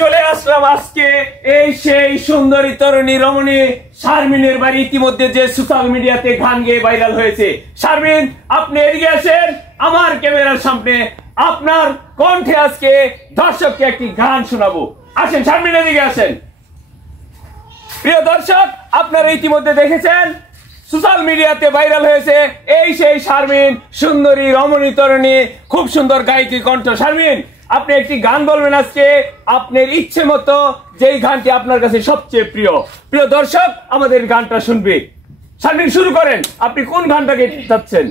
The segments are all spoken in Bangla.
চলে আসলাম আজকে এই সেই সুন্দরী তরুণী রমণী শারমিনের বাড়ি ইতিমধ্যে যে সোশ্যাল মিডিয়াতে গান গেয়ে ভাইরাল হয়েছে। শারমিন, আপনি এদিকে আসেন আমার ক্যামেরার সামনে। আপনার কণ্ঠে আজকে দর্শককে একটি গান শোনাবো। আসেন শারমিন, এদিকে আসেন। প্রিয় দর্শক, আপনারা ইতিমধ্যে দেখেছেন সোশ্যাল মিডিয়াতে ভাইরাল হয়েছে এই সেই শারমিন, সুন্দরী রমণী তরুণী, খুব সুন্দর গায়িকা কণ্ঠ। শারমিন, আপনি একটি গান বলবেন আজকে আপনার ইচ্ছে মতো, যেই গানটি আপনার কাছে সবচেয়ে প্রিয়। প্রিয় দর্শক আমাদের গানটা শুনবে। শারমিন, শুরু করেন, আপনি কোন গানটাকে চাচ্ছেন?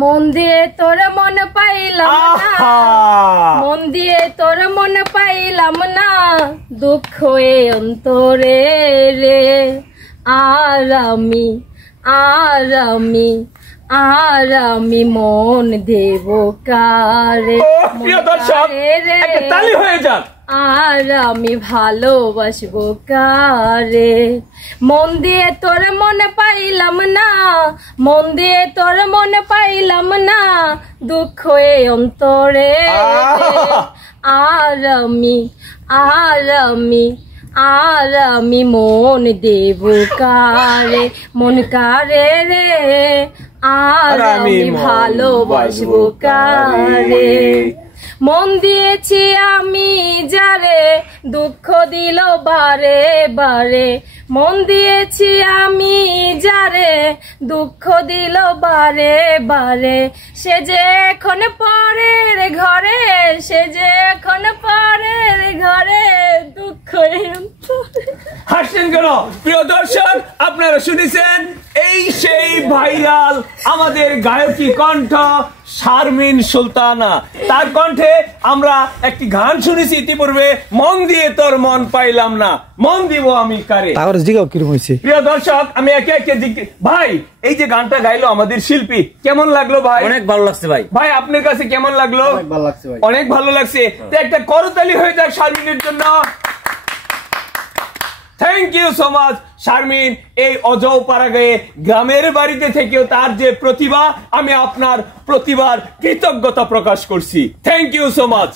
মন দিয়ে তোর মন পাইলাম না, মন দিয়ে তোর মন পাইলাম না, দুঃখ এ অন্তরে রে। আর আমি মন দেব কারে, প্রিয় দর্শক একটা তালি হয়ে যাক। আর আমি ভালোবাসবো কারে, মন দিয়ে তোর মন পাইলাম না, মন দিয়ে তোর মন পাইলাম না, দুঃখ এ অন্তরে। আর আমি মন দেব কারে, মন কারে রে। আর আমি ভালোবাসবো কারে, মন দিয়েছি আমি যারে, দুঃখ দিল বারে বারে। মন দিয়েছি আমি যারে, দুঃখ দিল বারে বারে। সে যে এখন পরের ঘরে, সে যে এখন পরের ঘরে, দুঃখ। হাসছেন কেন? প্রিয় দর্শক, আপনারা শুনেছেন এই সেই ভাইরাল আমাদের গায়কী কণ্ঠ শারমিন সুলতানা। তার কণ্ঠে আমরা একটি গান শুনেছি ইতিপূর্বে, মন দিয়ে তোর মন পাইলাম না, মন দিব আমি কারে। প্রিয় দর্শক, আমি একে একে ভাই, এই যে গানটা গাইলো আমাদের শিল্পী, কেমন লাগলো ভাই? অনেক ভালো লাগছে ভাই। ভাই আপনার কাছে কেমন লাগলো? অনেক ভালো লাগছে ভাই। অনেক ভালো লাগছে। তো একটা করতালি হয়ে যাক শারমিনের জন্য। Thank you so much Sharmin. এই অজৌপাড়াগাঁয়ে গ্রামের বাড়িতে থেকেও তার যে প্রতিভা, আমি আপনার প্রতিভার কৃতজ্ঞতা প্রকাশ করছি। Thank you so much.